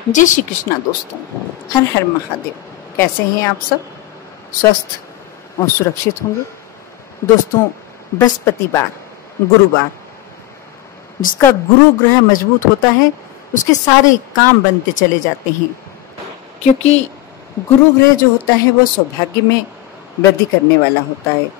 जय श्री कृष्णा दोस्तों, हर हर महादेव। कैसे हैं आप सब? स्वस्थ और सुरक्षित होंगे। दोस्तों, बृहस्पतिवार गुरुवार, जिसका गुरु ग्रह मजबूत होता है उसके सारे काम बनते चले जाते हैं, क्योंकि गुरु ग्रह जो होता है वो सौभाग्य में वृद्धि करने वाला होता है।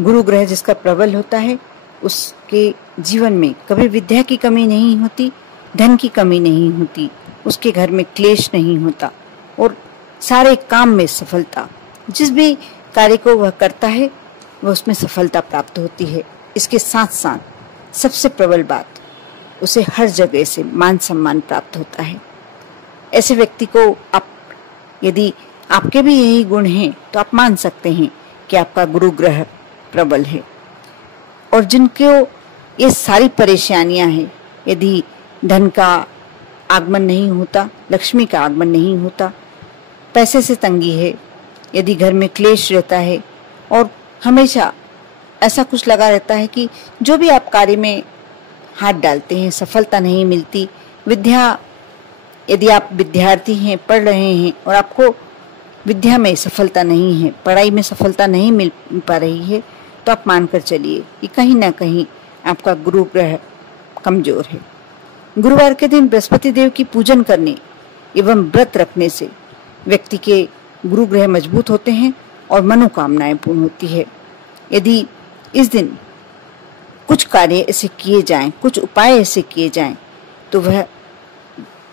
गुरु ग्रह जिसका प्रबल होता है उसके जीवन में कभी विद्या की कमी नहीं होती, धन की कमी नहीं होती, उसके घर में क्लेश नहीं होता और सारे काम में सफलता, जिस भी कार्य को वह करता है वह उसमें सफलता प्राप्त होती है। इसके साथ साथ सबसे प्रबल बात, उसे हर जगह से मान सम्मान प्राप्त होता है। ऐसे व्यक्ति को आप, यदि आपके भी यही गुण हैं तो आप मान सकते हैं कि आपका गुरु ग्रह प्रबल है। और जिनको ये सारी परेशानियां हैं, यदि धन का आगमन नहीं होता, लक्ष्मी का आगमन नहीं होता, पैसे से तंगी है, यदि घर में क्लेश रहता है और हमेशा ऐसा कुछ लगा रहता है कि जो भी आप कार्य में हाथ डालते हैं सफलता नहीं मिलती, यदि आप विद्यार्थी हैं, पढ़ रहे हैं और आपको विद्या में सफलता नहीं है, पढ़ाई में सफलता नहीं मिल पा रही है, तो आप मानकर चलिए कि कहीं ना कहीं आपका गुरु ग्रह कमजोर है। गुरुवार के दिन बृहस्पति देव की पूजन करने एवं व्रत रखने से व्यक्ति के गुरु ग्रह मजबूत होते हैं और मनोकामनाएं पूर्ण होती है। यदि इस दिन कुछ कार्य ऐसे किए जाएं, कुछ उपाय ऐसे किए जाएं, तो वह,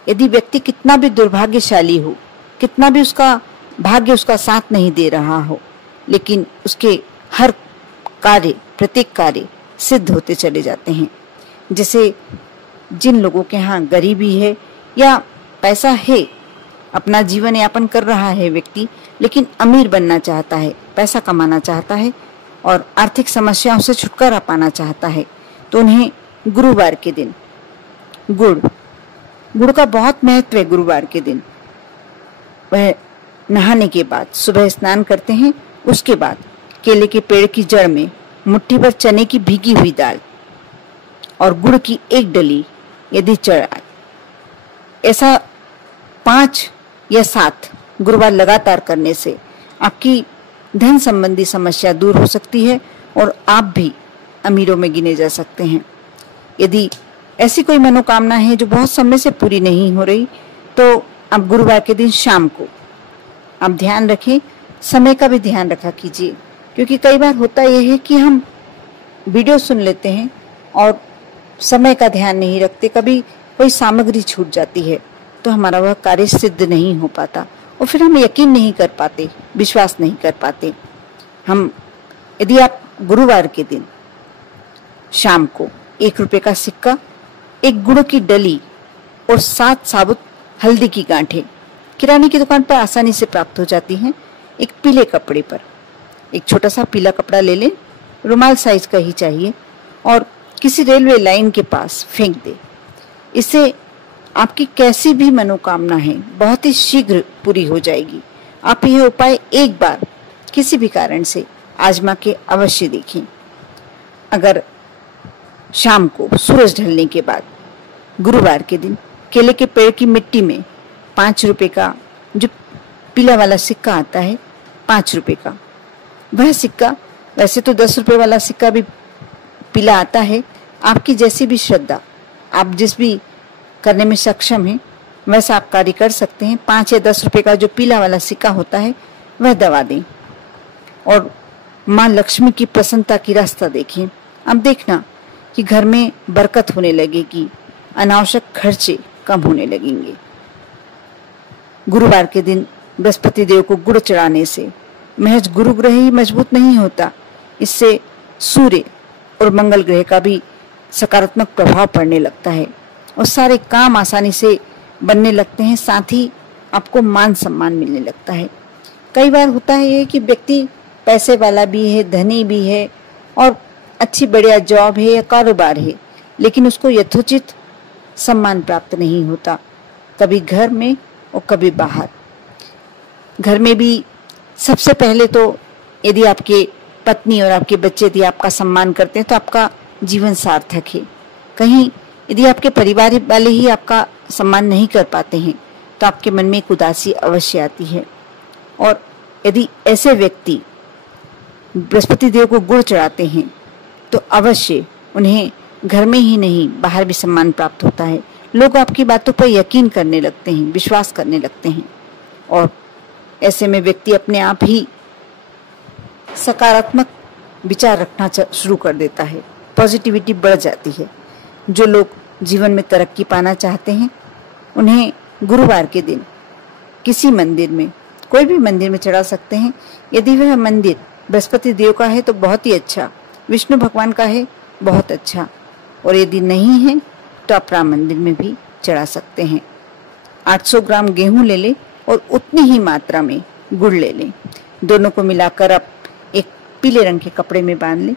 यदि व्यक्ति कितना भी दुर्भाग्यशाली हो, कितना भी उसका भाग्य उसका साथ नहीं दे रहा हो, लेकिन उसके हर कार्य, प्रत्येक कार्य सिद्ध होते चले जाते हैं। जैसे जिन लोगों के यहाँ गरीबी है या पैसा है, अपना जीवन यापन कर रहा है व्यक्ति, लेकिन अमीर बनना चाहता है, पैसा कमाना चाहता है और आर्थिक समस्याओं से छुटकारा पाना चाहता है, तो उन्हें गुरुवार के दिन गुड़ का बहुत महत्व है। गुरुवार के दिन वह नहाने के बाद सुबह स्नान करते हैं, उसके बाद केले के पेड़ की जड़ में मुट्ठी भर चने की भीगी हुई दाल और गुड़ की एक डली यदि चढ़ाए, ऐसा 5 या 7 गुरुवार लगातार करने से आपकी धन संबंधी समस्या दूर हो सकती है और आप भी अमीरों में गिने जा सकते हैं। यदि ऐसी कोई मनोकामना है जो बहुत समय से पूरी नहीं हो रही, तो आप गुरुवार के दिन शाम को आप ध्यान रखें, समय का भी ध्यान रखा कीजिए, क्योंकि कई बार होता यह है कि हम वीडियो सुन लेते हैं और समय का ध्यान नहीं रखते, कभी कोई सामग्री छूट जाती है तो हमारा वह कार्य सिद्ध नहीं हो पाता और फिर हम यकीन नहीं कर पाते, विश्वास नहीं कर पाते। यदि आप गुरुवार के दिन शाम को 1 रुपए का सिक्का, 1 गुड़ की डली और 7 साबुत हल्दी की गांठें किराने की दुकान पर आसानी से प्राप्त हो जाती हैं, एक पीले कपड़े पर, एक छोटा सा पीला कपड़ा ले लें, रुमाल साइज का ही चाहिए, और किसी रेलवे लाइन के पास फेंक दे। इससे आपकी कैसी भी मनोकामना है बहुत ही शीघ्र पूरी हो जाएगी। आप यह उपाय एक बार किसी भी कारण से आजमा के अवश्य देखें। अगर शाम को सूरज ढलने के बाद गुरुवार के दिन केले के पेड़ की मिट्टी में 5 रुपए का जो पीला वाला सिक्का आता है, 5 रुपए का, वह सिक्का, वैसे तो 10 रुपए वाला सिक्का भी पीला आता है, आपकी जैसी भी श्रद्धा, आप जिस भी करने में सक्षम हैं वैसा आप कार्य कर सकते हैं। 5 या 10 रुपए का जो पीला वाला सिक्का होता है वह दबा दें और माँ लक्ष्मी की प्रसन्नता की रास्ता देखें। अब देखना कि घर में बरकत होने लगेगी, अनावश्यक खर्चे कम होने लगेंगे। गुरुवार के दिन बृहस्पति देव को गुड़ चढ़ाने से महज गुरु ग्रह ही मजबूत नहीं होता, इससे सूर्य और मंगल ग्रह का भी सकारात्मक प्रभाव पड़ने लगता है और सारे काम आसानी से बनने लगते हैं, साथ ही आपको मान सम्मान मिलने लगता है। कई बार होता है ये कि व्यक्ति पैसे वाला भी है, धनी भी है और अच्छी बढ़िया जॉब है या कारोबार है, लेकिन उसको यथोचित सम्मान प्राप्त नहीं होता, कभी घर में और कभी बाहर। घर में भी सबसे पहले तो यदि आपके पत्नी और आपके बच्चे यदि आपका सम्मान करते हैं तो आपका जीवन सार्थक है। कहीं यदि आपके परिवार वाले ही आपका सम्मान नहीं कर पाते हैं तो आपके मन में एक उदासी अवश्य आती है। और यदि ऐसे व्यक्ति बृहस्पति देव को गुड़ चढ़ाते हैं तो अवश्य उन्हें घर में ही नहीं बाहर भी सम्मान प्राप्त होता है। लोग आपकी बातों पर यकीन करने लगते हैं, विश्वास करने लगते हैं और ऐसे में व्यक्ति अपने आप ही सकारात्मक विचार रखना शुरू कर देता है, पॉजिटिविटी बढ़ जाती है। जो लोग जीवन में तरक्की पाना चाहते हैं उन्हें गुरुवार के दिन किसी मंदिर में, कोई भी मंदिर में चढ़ा सकते हैं। यदि वह मंदिर बृहस्पति देव का है तो बहुत ही अच्छा, विष्णु भगवान का है बहुत अच्छा, और यदि नहीं है तो आप राम मंदिर में भी चढ़ा सकते हैं। 800 ग्राम गेहूं ले लें और उतनी ही मात्रा में गुड़ ले लें। दोनों को मिलाकर आप एक पीले रंग के कपड़े में बांध लें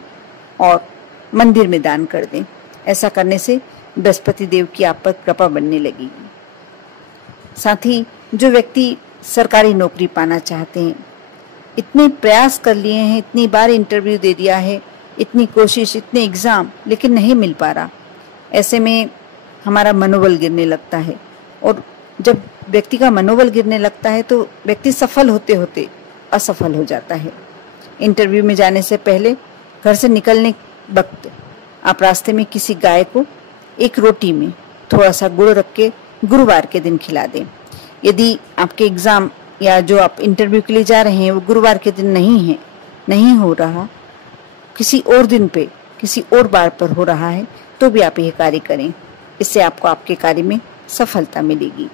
और मंदिर में दान कर दें। ऐसा करने से बृहस्पति देव की आप पर कृपा बनने लगेगी। साथ ही जो व्यक्ति सरकारी नौकरी पाना चाहते हैं, इतने प्रयास कर लिए हैं, इतनी बार इंटरव्यू दे दिया है, इतनी कोशिश, इतने एग्जाम, लेकिन नहीं मिल पा रहा। ऐसे में हमारा मनोबल गिरने लगता है और जब व्यक्ति का मनोबल गिरने लगता है तो व्यक्ति सफल होते होते असफल हो जाता है। इंटरव्यू में जाने से पहले घर से निकलने वक्त आप रास्ते में किसी गाय को एक रोटी में थोड़ा सा गुड़ रख के गुरुवार के दिन खिला दें। यदि आपके एग्जाम या जो आप इंटरव्यू के लिए जा रहे हैं वो गुरुवार के दिन नहीं हो रहा, किसी और दिन पे, किसी और बार पर हो रहा है, तो भी आप यह कार्य करें। इससे आपको आपके कार्य में सफलता मिलेगी।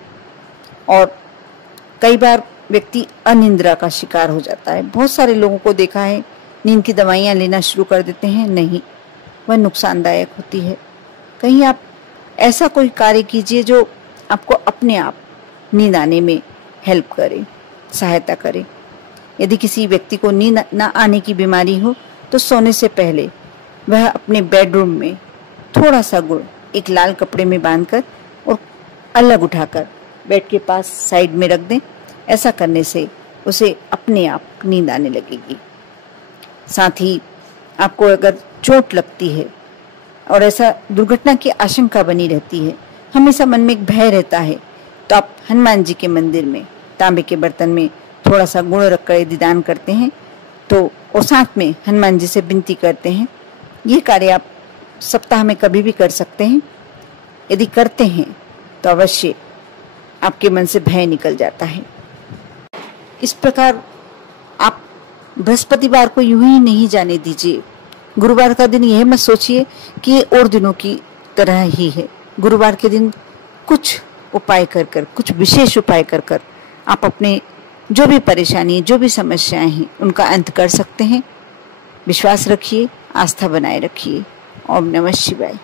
और कई बार व्यक्ति अनिद्रा का शिकार हो जाता है। बहुत सारे लोगों को देखा है, नींद की दवाइयाँ लेना शुरू कर देते हैं, नहीं, वह नुकसानदायक होती है। कहीं आप ऐसा कोई कार्य कीजिए जो आपको अपने आप नींद आने में हेल्प करे, सहायता करे। यदि किसी व्यक्ति को नींद न आने की बीमारी हो तो सोने से पहले वह अपने बेडरूम में थोड़ा सा गुड़ एक लाल कपड़े में बांधकर और अलग उठाकर बेड के पास साइड में रख दें। ऐसा करने से उसे अपने आप नींद आने लगेगी। साथ ही आपको अगर चोट लगती है और ऐसा दुर्घटना की आशंका बनी रहती है, हमेशा मन में एक भय रहता है, तो आप हनुमान जी के मंदिर में तांबे के बर्तन में थोड़ा सा गुड़ रखकर यदि दान करते हैं तो और साथ में हनुमान जी से विनती करते हैं। ये कार्य आप सप्ताह में कभी भी कर सकते हैं। यदि करते हैं तो अवश्य आपके मन से भय निकल जाता है। इस प्रकार आप बृहस्पतिवार को यूं ही नहीं जाने दीजिए। गुरुवार का दिन यह मत सोचिए कि ये और दिनों की तरह ही है। गुरुवार के दिन कुछ उपाय कर कर, कुछ विशेष उपाय कर कर आप अपने जो भी परेशानी, जो भी समस्याएं हैं, उनका अंत कर सकते हैं। विश्वास रखिए, आस्था बनाए रखिए। ओम नमः शिवाय।